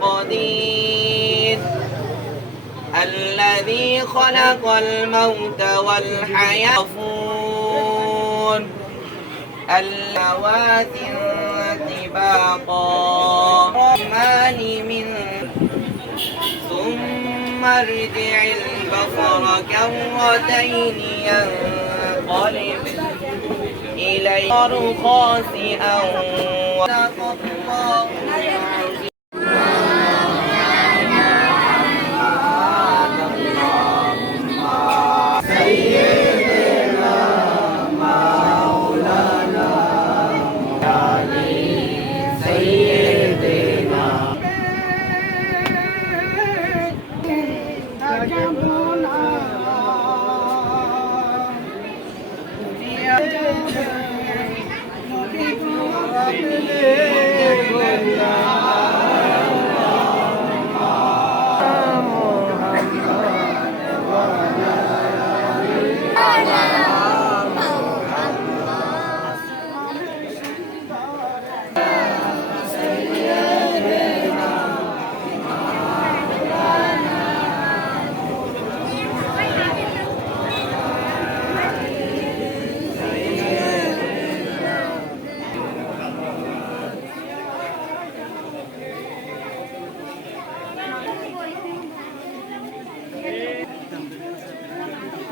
قدير الذي خلق الموت والحياة اللوات انطباقا من ثم ارجع البصر كرتين ينقلب إليه خاسئا وتقطعه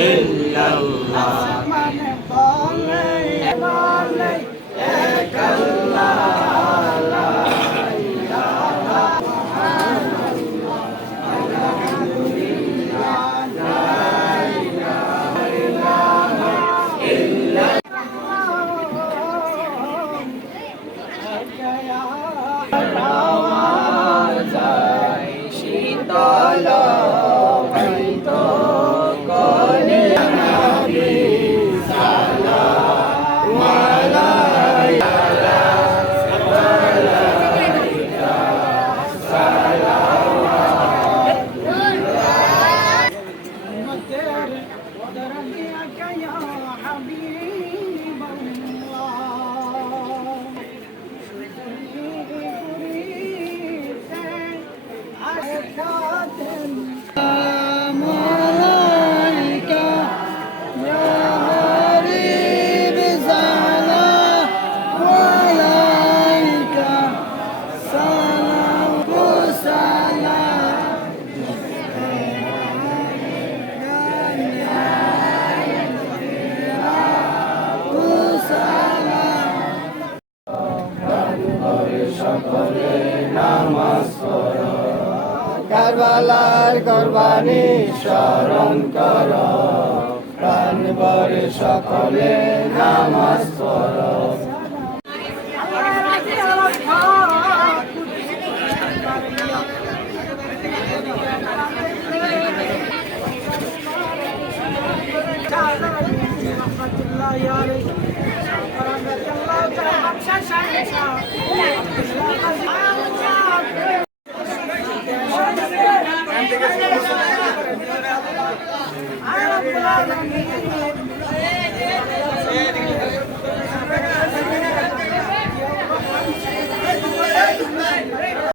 Amém. কারবালার কোরবানি স্মরণ কর প্রাণ বরে সকলে নামাজ পড় Yeah, yeah, yeah.